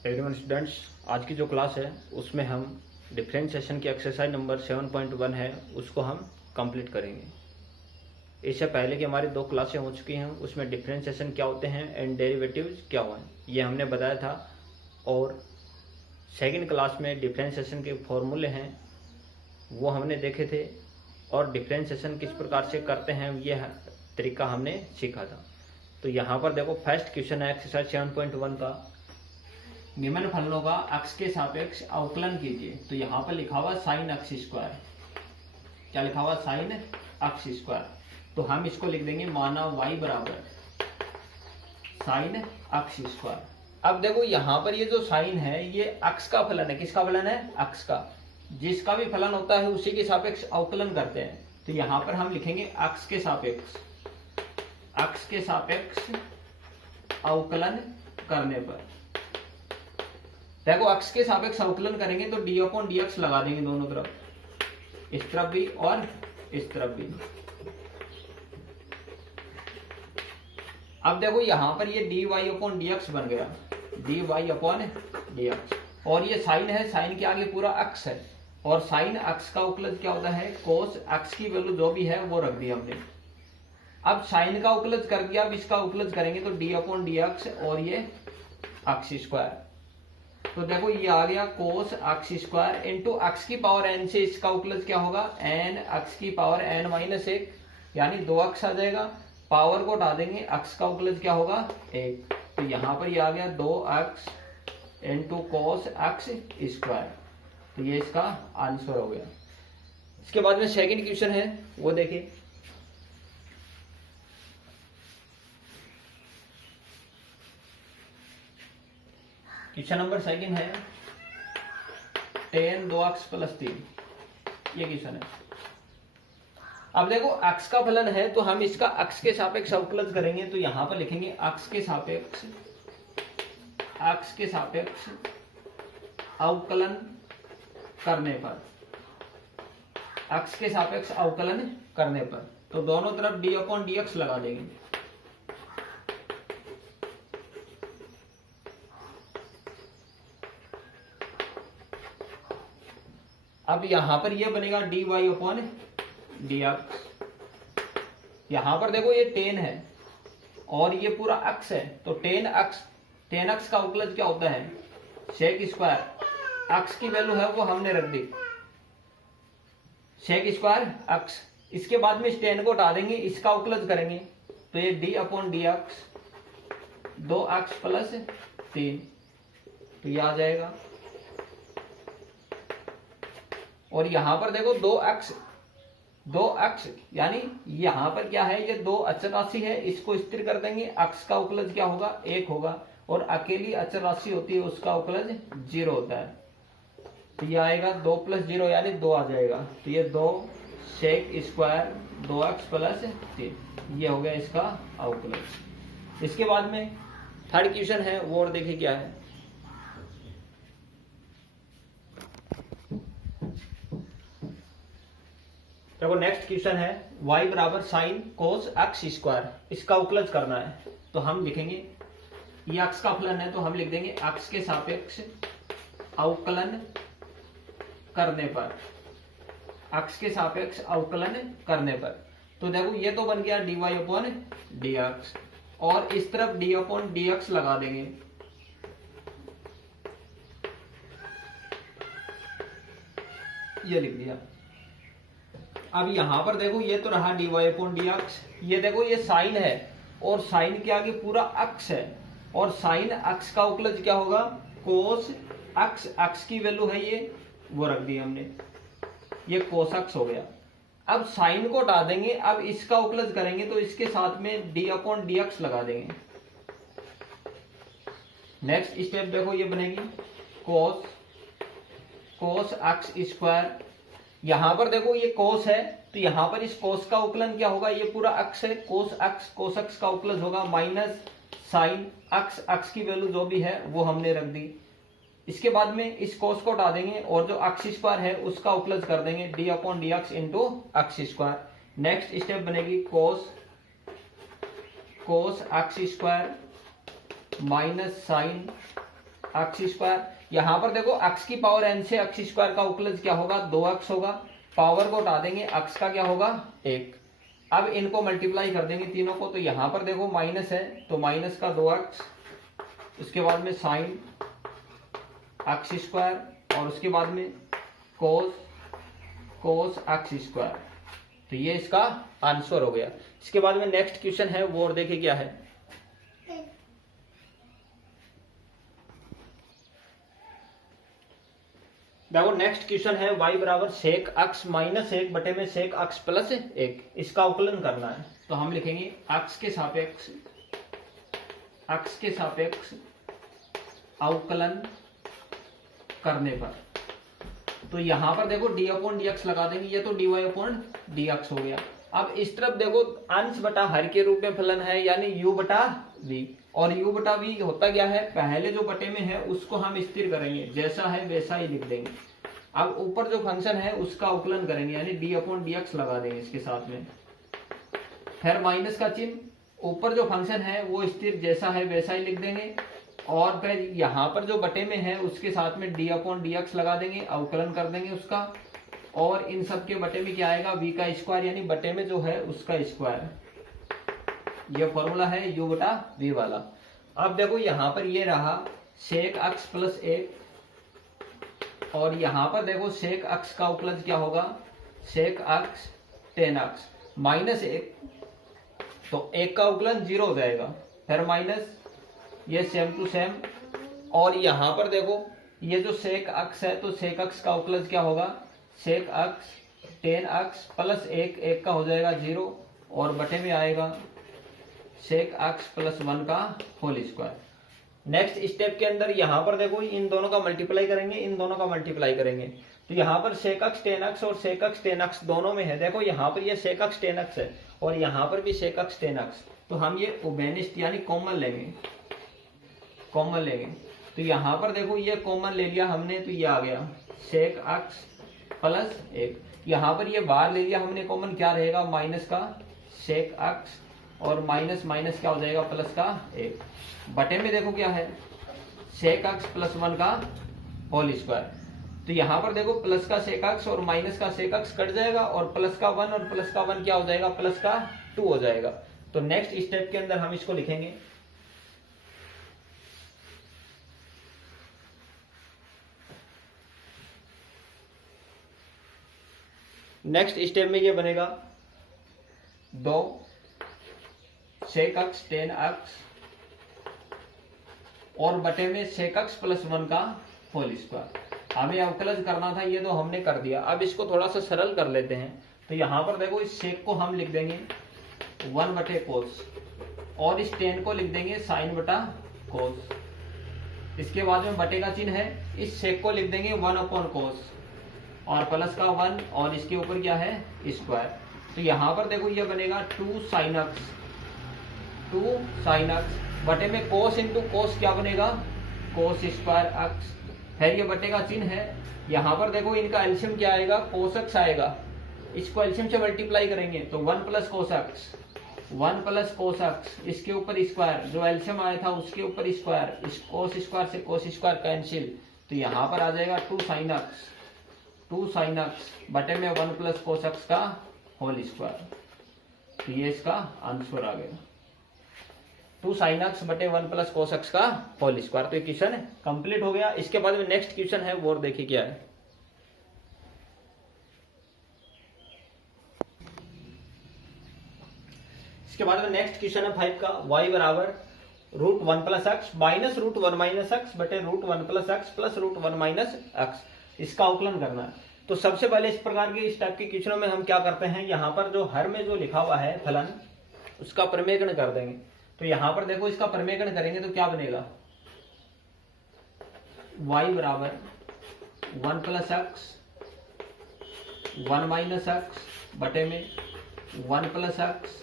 Everyone students, आज की जो क्लास है उसमें हम डिफरेंशिएशन की एक्सरसाइज नंबर 7.1 है उसको हम कंप्लीट करेंगे। इससे पहले की हमारी 2 क्लासें हो चुकी हैं, उसमें डिफरेंशिएशन क्या होते हैं एंड डेरिवेटिव्स क्या हुए ये हमने बताया था। और सेकंड क्लास में डिफरेंशिएशन के फॉर्मूले हैं वो हमने देखे थे, और डिफरेंशिएशन किस प्रकार से करते हैं ये तरीका हमने सीखा था। तो यहाँ पर देखो फर्स्ट क्वेश्चन है एक्सरसाइज 7.1 का, निम्न फलनों का अक्ष के सापेक्ष अवकलन कीजिए। तो यहाँ पर लिखा हुआ साइन अक्ष स्क्वायर, क्या लिखा हुआ साइन अक्ष स्क्वायर। तो हम इसको लिख देंगे माना y बराबर साइन अक्ष स्क्वायर। अब देखो यहाँ पर ये जो साइन है ये अक्ष का फलन है। किसका फलन है? अक्ष का। जिसका भी फलन होता है उसी के सापेक्ष अवकलन करते हैं। तो यहाँ पर हम लिखेंगे अक्ष के सापेक्ष, अक्ष के सापेक्ष अवकलन करने पर। देखो अक्ष के सापेक्ष अवकलन करेंगे तो डी अपॉन डी एक्स लगा देंगे दोनों तरफ, इस तरफ भी और इस तरफ भी। अब देखो यहां पर ये d y upon d x बन गया, d y upon d x. और ये साइन है, साइन के आगे पूरा अक्ष है, और साइन अक्ष का उकलज क्या होता है? कोस। अक्ष की वैल्यू जो भी है वो रख दी हमने। अब साइन का उकलज कर दिया, अब इसका उकलज करेंगे तो डी अपॉन डी एक्स और ये अक्ष स्क्वायर। तो देखो ये आ गया कोस अक्ष स्क्वायर इंटू अक्ष की पावर एन से इसका उकलज क्या होगा? एन अक्ष की पावर एन माइनस 1, यानी 2 अक्ष आ जाएगा। पावर को हटा देंगे, अक्ष का उकलज क्या होगा? 1। तो यहाँ पर ये आ गया 2 अक्ष इंटू कोस अक्ष स्क्वायर। तो ये इसका आंसर हो गया। इसके बाद में सेकंड क्वेश्चन है वो देखिए। क्वेश्चन नंबर सेकंड है tan 2x + 3, ये क्वेश्चन है। अब देखो अक्ष का फलन है तो हम इसका अक्ष के सापेक्ष अवकलन करेंगे। तो यहां पर लिखेंगे अक्ष के सापेक्ष, अक्ष के सापेक्ष अवकलन करने पर, अक्ष के सापेक्ष अवकलन करने पर। तो दोनों तरफ डी अपॉन डी एक्स लगा देंगे। अब यहां पर यह बनेगा d y upon d x. यहां पर देखो ये टेन है और ये पूरा अक्ष है, तो टेन अक्ष का उकलज क्या होता है? Sec square. अक्ष की वैल्यू है वो हमने रख दी, सेक स्क्वायर अक्ष। इसके बाद में इस टेन को हटा देंगे, इसका उकलज करेंगे तो ये डी अपॉन डी एक्स 2 अक्ष प्लस 3, तो ये आ जाएगा। और यहां पर देखो 2 अक्ष यानी यहां पर क्या है? ये 2 अचर राशि है, इसको स्थिर कर देंगे। अक्ष का उकलज क्या होगा? 1 होगा, और अकेली अचर राशि होती है उसका उकलज 0 होता है। तो ये आएगा 2 + 0 यानी 2 आ जाएगा। तो ये 2 सेक स्क्वायर 2 अक्ष प्लस 3, ये हो गया इसका अवकलज। इसके बाद में थर्ड क्वेश्चन है वो, और देखिए क्या है। देखो नेक्स्ट क्वेश्चन है y बराबर साइन कोस अक्ष स्क्वायर, इसका उकलज करना है। तो हम लिखेंगे ये अक्ष का फलन है तो हम लिख देंगे अक्ष के सापेक्ष अवकलन करने पर, अक्ष के सापेक्ष अवकलन करने पर। तो देखो ये तो बन गया d y upon d x, और इस तरफ डी अपॉन डी एक्स लगा देंगे। ये लिख दिया। अब यहां पर देखो ये तो रहा d y upon d x, ये देखो ये साइन है और साइन के आगे पूरा अक्ष है, और साइन अक्ष का उकलज क्या होगा? कोस अक्ष। अक्ष की वैल्यू है ये वो रख दी हमने, ये कोस अक्ष हो गया। अब साइन को हटा देंगे, अब इसका उकलज करेंगे तो इसके साथ में डी अपॉन डी एक्स लगा देंगे। नेक्स्ट स्टेप देखो ये बनेगी कोस अक्ष स्क्वायर। यहां पर देखो ये कोस है तो यहां पर इस कोस का उकलन क्या होगा? ये पूरा अक्ष है, कोस अक्ष का उकलन होगा माइनस साइन अक्ष की वैल्यू जो भी है वो हमने रख दी। इसके बाद में इस कोस को हटा देंगे और जो अक्ष स्क्वायर है उसका उकलज कर देंगे D upon d x into अक्ष स्क्वायर। नेक्स्ट स्टेप बनेगी कोस अक्ष स्क्वायर माइनस साइन अक्स स्क्वायर। यहाँ पर देखो अक्स की पावर n से अक्स स्क्वायर का उपलब्ध क्या होगा, 2x होगा। पावर को हटा देंगे, अक्स का क्या होगा 1। अब इनको मल्टीप्लाई कर देंगे तीनों को, तो यहाँ पर देखो माइनस है तो माइनस का 2x, उसके बाद में साइन अक्स स्क्वायर और उसके बाद में कोस अक्स स्क्वायर। तो ये इसका आंसर हो गया। इसके बाद में नेक्स्ट क्वेश्चन है वो और देखिए क्या है। देखो नेक्स्ट क्वेश्चन है y बराबर सेक अक्स माइनस 1 बटे में सेक अक्स प्लस 1, इसका अवकलन करना है। तो हम लिखेंगे अक्स के सापेक्ष अवकलन करने पर, तो यहां पर देखो डी अपॉन डी एक्स लगा देंगे, ये तो d y upon d x हो गया। अब इस तरफ देखो अंश बटा हर के रूप में फलन है, यानी u बटा v, और u बटा v होता क्या है, पहले जो बटे में है उसको हम स्थिर करेंगे, जैसा है वैसा ही लिख देंगे। अब ऊपर जो फंक्शन है उसका अवकलन करेंगे, यानी डी अपॉन डी एक्स लगा देंगे इसके साथ में, फिर माइनस का चिन्ह, ऊपर जो फंक्शन है वो स्थिर जैसा है वैसा ही लिख देंगे, और फिर यहाँ पर जो बटे में है उसके साथ में डी अपॉन डी एक्स लगा देंगे, अवकलन कर देंगे उसका, और इन सब के बटे में क्या आएगा v का स्क्वायर, यानी बटे में जो है उसका स्क्वायर। ये फॉर्मूला है u बटा v वाला। अब देखो यहाँ पर ये रहा सेक अक्स प्लस 1, और यहाँ पर देखो सेक अक्स का उपलब्ध क्या होगा, सेक अक्स टेन अक्स माइनस 1, तो 1 का उपलब्ध 0 हो जाएगा, फिर माइनस, ये सेम टू सेम, और यहाँ पर देखो ये जो सेक अक्स है तो सेक अक्स का उपलब्ध क्या होगा, सेक अक्स टेन अक्स प्लस 1 का हो जाएगा 0, और बटे में आएगा सेक अक्स प्लस 1 का होल स्क्वायर। नेक्स्ट स्टेप के अंदर यहाँ पर देखो इन दोनों का मल्टीप्लाई करेंगे, इन दोनों का मल्टीप्लाई करेंगे, तो यहाँ पर सेक अक्स टेन अक्स और सेक अक्स टेन अक्स दोनों में है। देखो यहाँ पर ये सेक अक्स टेन अक्स है और यहाँ पर भी सेक अक्स टेन अक्स, तो हम ये उभयनिष्ठ यानी कॉमन लेंगे, तो यहाँ पर देखो ये कॉमन ले लिया हमने, तो ये आ गया सेक अक्स प्लस 1, यहाँ पर ये बाहर ले लिया हमने कॉमन, क्या रहेगा माइनस का सेक अक्स, और माइनस माइनस क्या हो जाएगा प्लस का 1, बटे में देखो क्या है सेक अक्स प्लस 1 का होल स्क्वायर। तो यहाँ पर देखो प्लस का सेक अक्स और माइनस का सेक अक्स कट जाएगा, और प्लस का 1 और प्लस का 1 क्या हो जाएगा, प्लस का 2 हो जाएगा। तो नेक्स्ट स्टेप के अंदर हम इसको लिखेंगे, नेक्स्ट स्टेप में ये बनेगा 2 सेक अक्स टेन अक्स और बटे में सेक अक्स प्लस 1 का होल स्क्वायर। हमें अवकलन करना था, ये तो हमने कर दिया। अब इसको थोड़ा सा सरल कर लेते हैं, तो यहाँ पर देखो इस सेक को हम लिख देंगे 1 बटे कोस, और इस टेन को लिख देंगे साइन बटा कोस। इसके बाद में बटे का चिन्ह है, इस सेक को लिख देंगे 1 अपॉन कोस और प्लस का 1, और इसके ऊपर क्या है स्क्वायर। तो यहाँ पर देखो ये बनेगा 2 साइन अक्स बटे में कोस इंटू कोस क्या बनेगा, कोस स्क्वायर अक्स, है ये बटे का चिन्ह है। यहाँ पर देखो इनका एल्शियम क्या आएगा, कोस अक्स आएगा, इसको एल्शियम से मल्टीप्लाई करेंगे तो 1 प्लस कोस अक्स, इसके ऊपर स्क्वायर, जो एल्शियम आया था उसके ऊपर स्क्वायर, इस कोस स्क्वायर से कोस स्क्वायर कैंसिल, तो यहाँ पर आ जाएगा 2 साइन अक्स बटे में 1 प्लस कोस अक्स का होल स्क्वायर। तो ये इसका आंसर आ गया 2 साइन अक्स बटे 1 प्लस कोस अक्स का होल स्क्वायर। तो ये क्वेश्चन कंप्लीट हो गया। इसके बाद में नेक्स्ट क्वेश्चन है वो देखिए क्या है। इसके बाद में नेक्स्ट क्वेश्चन है 5 का, y बराबर √1 plus x minus √1 minus x बटे √1 plus x plus √1 minus x, इसका अवकलन करना है। तो सबसे पहले इस प्रकार के इस टाइप के क्वेश्चनों में हम क्या करते हैं, यहाँ पर जो हर में जो लिखा हुआ है फलन उसका प्रमेयकरण कर देंगे। तो यहाँ पर देखो इसका प्रमेयकरण करेंगे तो क्या बनेगा, y बराबर 1 प्लस एक्स 1 माइनस एक्स बटे में 1 प्लस एक्स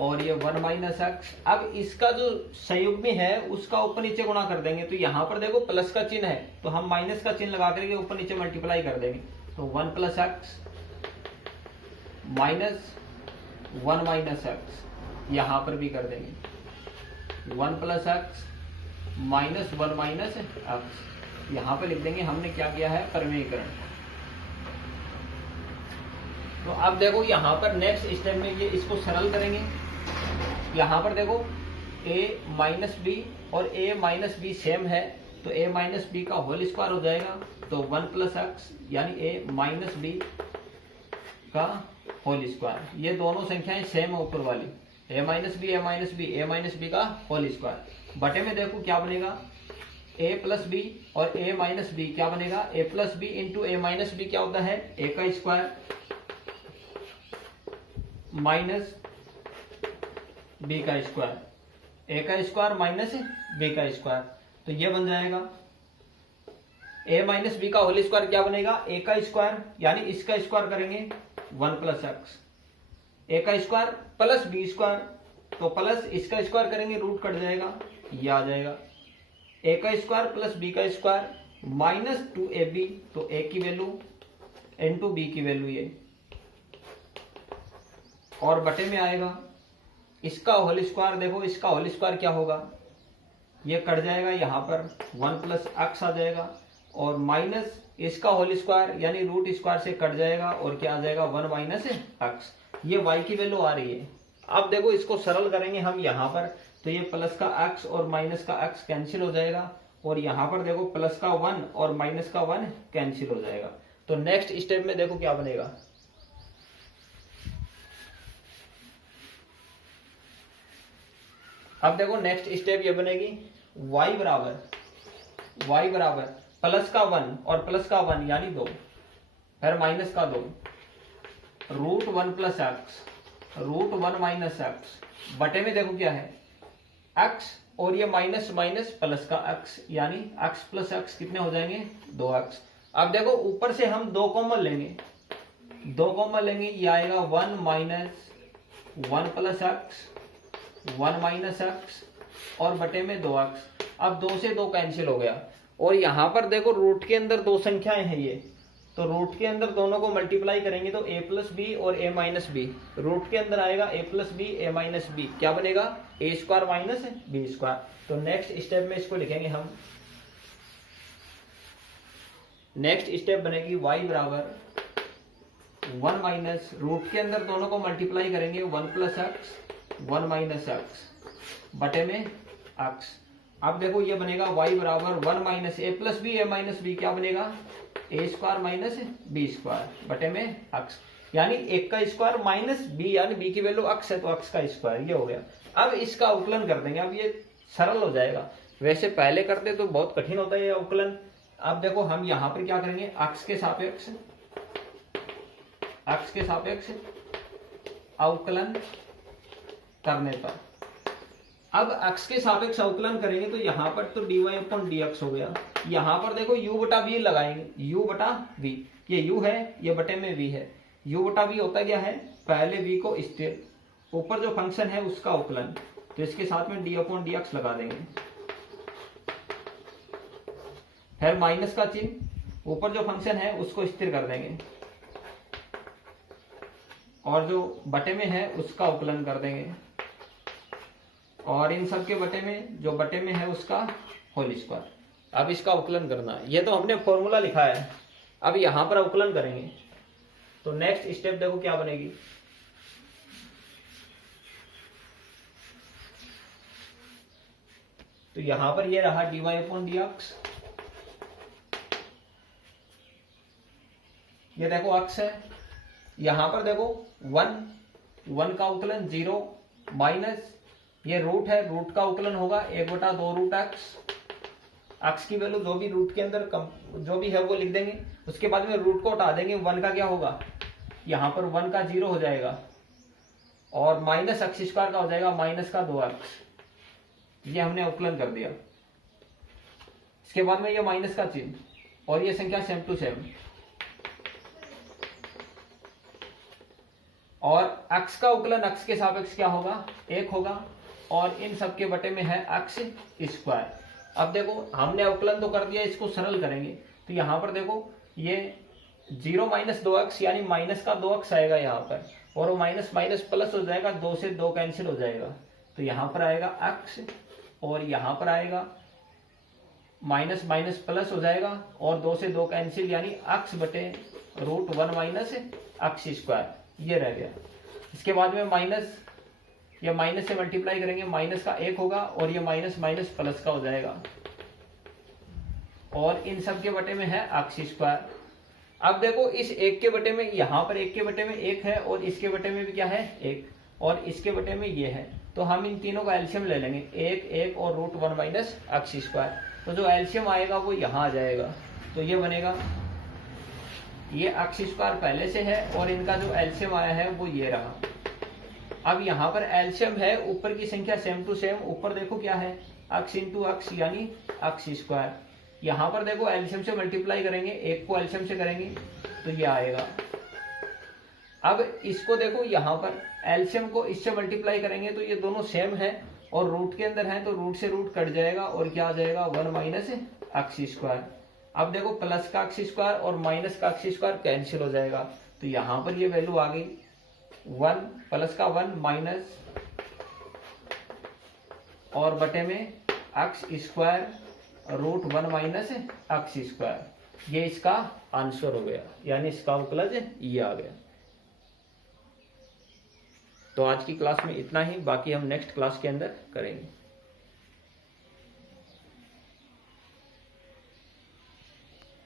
और ये 1 माइनस एक्स। अब इसका जो संयुग्मी है उसका ऊपर नीचे गुणा कर देंगे। तो यहाँ पर देखो प्लस का चिन्ह है तो हम माइनस का चिन्ह लगा करके ऊपर नीचे मल्टीप्लाई कर देंगे। तो 1 plus x minus 1 minus x, यहाँ पर भी कर देंगे 1 प्लस एक्स -1 माइनस एक्स, यहाँ पे लिख देंगे हमने क्या किया है, परिमेयीकरण। तो अब देखो यहाँ पर नेक्स्ट स्टेप में ये इसको सरल करेंगे। यहाँ पर देखो a माइनस बी और a माइनस बी सेम है, तो a माइनस बी का होल स्क्वायर हो जाएगा, तो 1 प्लस एक्स यानी a माइनस बी का होल स्क्वायर। ये दोनों संख्याएं सेम है ऊपर वाली, a minus b, a minus b, a minus b का होल स्क्वायर। बटे में देखो क्या बनेगा, a प्लस बी और a माइनस बी क्या बनेगा, a plus b into a minus b क्या होता है, a का स्क्वायर माइनस बी का स्क्वायर, ए का स्क्वायर माइनस बी का स्क्वायर। तो ये बन जाएगा ए माइनस बी का होल स्क्वायर क्या बनेगा, ए का स्क्वायर, यानी इसका स्क्वायर करेंगे 1 प्लस एक्स, ए का स्क्वायर प्लस बी स्क्वायर, तो प्लस इसका स्क्वायर करेंगे रूट कट जाएगा, ये आ जाएगा ए का स्क्वायर प्लस बी का स्क्वायर माइनस 2ab, तो ए की वैल्यू इंटू बी की वैल्यू ये, और बटे में आएगा इसका होल स्क्वायर। देखो इसका होल स्क्वायर क्या होगा, ये कट जाएगा, यहाँ पर 1 प्लस एक्स आ जाएगा, और माइनस इसका होल स्क्वायर यानी रूट स्क्वायर से कट जाएगा, और क्या आ जाएगा 1 माइनस एक्स। ये y की वैल्यू आ रही है। अब देखो इसको सरल करेंगे हम यहाँ पर, तो ये प्लस का x और माइनस का x कैंसिल हो जाएगा, और यहाँ पर देखो प्लस का 1 और माइनस का 1 कैंसिल हो जाएगा। तो नेक्स्ट स्टेप में देखो क्या बनेगा, अब देखो नेक्स्ट स्टेप ये बनेगी y बराबर प्लस का 1 और प्लस का 1 यानी 2, फिर माइनस का 2, root 1 plus x, root 1 minus x, बटे में देखो क्या है x, और ये माइनस माइनस प्लस का x, यानी x प्लस x कितने हो जाएंगे 2x। अब देखो ऊपर से हम 2 कॉमन लेंगे, 2 कॉमन लेंगे, ये आएगा 1 minus 1 plus x, 1 minus x, और बटे में 2x। अब 2 से 2 कैंसिल हो गया, और यहाँ पर देखो रूट के अंदर 2 संख्याएं हैं ये, तो रूट के अंदर दोनों को मल्टीप्लाई करेंगे तो a प्लस बी और a माइनस बी, रूट के अंदर आएगा a plus b a minus b, क्या बनेगा a square minus b square. तो नेक्स्ट स्टेप में इसको लिखेंगे हम, नेक्स्ट स्टेप बनेगी y बराबर 1 माइनस, रूट के अंदर दोनों को मल्टीप्लाई करेंगे 1 प्लस एक्स 1 माइनस एक्स, बटे में एक्स। अब देखो ये बनेगा y बराबर 1 माइनस ए प्लस बी ए माइनस बी, क्या बनेगा ए स्क्वायर माइनस बी स्क्वायर, बटे में एक्स, यानी एक का स्क्वायर माइनस बी, यानी बी की वैल्यू एक्स है तो एक्स का स्क्वायर, ये हो गया। अब इसका अवकलन कर देंगे, अब ये सरल हो जाएगा। वैसे पहले करते तो बहुत कठिन होता है ये अवकलन। अब देखो हम यहाँ पर क्या करेंगे, एक्स के सापेक्ष अवकलन करने पर, अब x के सापेक्ष अवकलन करेंगे तो यहाँ पर तो dy अपॉन dx हो गया, यहाँ पर देखो u बटा v लगाएंगे, u बटा v, ये u है ये बटे में v है, u बटा v होता क्या है, पहले v को स्थिर, ऊपर जो फंक्शन है उसका अवकलन, तो इसके साथ में d अपॉन dx लगा देंगे, फिर माइनस का चिन्ह, ऊपर जो फंक्शन है उसको स्थिर कर देंगे, और जो बटे में है उसका अवकलन कर देंगे, और इन सब के बटे में जो बटे में है उसका होल स्क्वायर। अब इसका अवकलन करना, ये तो हमने फॉर्मूला लिखा है, अब यहां पर अवकलन करेंगे। तो नेक्स्ट स्टेप देखो क्या बनेगी, तो यहां पर ये रहा dy अपॉन dx, ये देखो x है, यहां पर देखो 1 का अवकलन 0 माइनस ये रूट है, रूट का अवकलन होगा 1 बटा 2 रूट एक्स की वैल्यू जो भी रूट के अंदर जो भी है वो लिख देंगे, उसके बाद में रूट को हटा देंगे, 1 का क्या होगा, यहाँ पर 1 का 0 हो जाएगा, और माइनस एक्स स्क्वायर का हो जाएगा माइनस का 2x, ये हमने अवकलन कर दिया। इसके बाद में ये माइनस का चिन्ह, और ये संख्या सेम टू सेम, और x का अवकलन x के सापेक्ष क्या होगा 1 होगा, और इन सब के बटे में है एक्स स्क्वायर। अब देखो हमने अवकलन तो कर दिया, इसको सरल करेंगे, तो यहाँ पर देखो ये 0 माइनस 2x यानी माइनस का 2x आएगा यहाँ पर, और वो माइनस माइनस प्लस हो जाएगा, 2 से 2 कैंसिल हो जाएगा, तो यहाँ पर आएगा x, और यहाँ पर आएगा माइनस माइनस प्लस हो जाएगा और 2 से 2 कैंसिल, यानी अक्स बटे √1 माइनस अक्स स्क्वायर, ये रह गया। इसके बाद में माइनस या माइनस से मल्टीप्लाई करेंगे, माइनस का 1 होगा और ये माइनस माइनस प्लस का हो जाएगा और इन सब के बटे में है अक्स स्क्वायर। अब देखो इस 1 के बटे में, यहाँ पर 1 के बटे में 1 है और इसके बटे में भी क्या है 1 और इसके बटे में ये है, तो हम इन तीनों का एलसीएम ले लेंगे 1 1 और √1 माइनस अक्स स्क्वायर। तो जो एलसीएम आएगा वो यहाँ आ जाएगा, तो ये बनेगा, ये अक्स स्क्वायर पहले से है और इनका जो एलसीएम आया है वो ये रहा। अब यहाँ पर एलसीएम है, ऊपर की संख्या सेम टू सेम, ऊपर देखो क्या है अक्स इंटू अक्स यानी अक्स स्क्वायर। यहाँ पर देखो एलसीएम से मल्टीप्लाई करेंगे, 1 को एलसीएम से करेंगे तो ये आएगा। अब इसको देखो, यहाँ पर एलसीएम को इससे मल्टीप्लाई करेंगे तो ये दोनों सेम है और रूट के अंदर है तो रूट से रूट कट जाएगा और क्या आ जाएगा 1 माइनस अक्स स्क्वायर। अब देखो प्लस का अक्स स्क्वायर और माइनस का अक्स स्क्वायर कैंसिल हो जाएगा, तो यहाँ पर ये वैल्यू आ गई 1 प्लस का 1 माइनस और बटे में अक्स स्क्वायर √1 माइनस अक्स स्क्वायर, ये इसका आंसर हो गया, यानी इसका अवकलज ये आ गया। तो आज की क्लास में इतना ही, बाकी हम नेक्स्ट क्लास के अंदर करेंगे।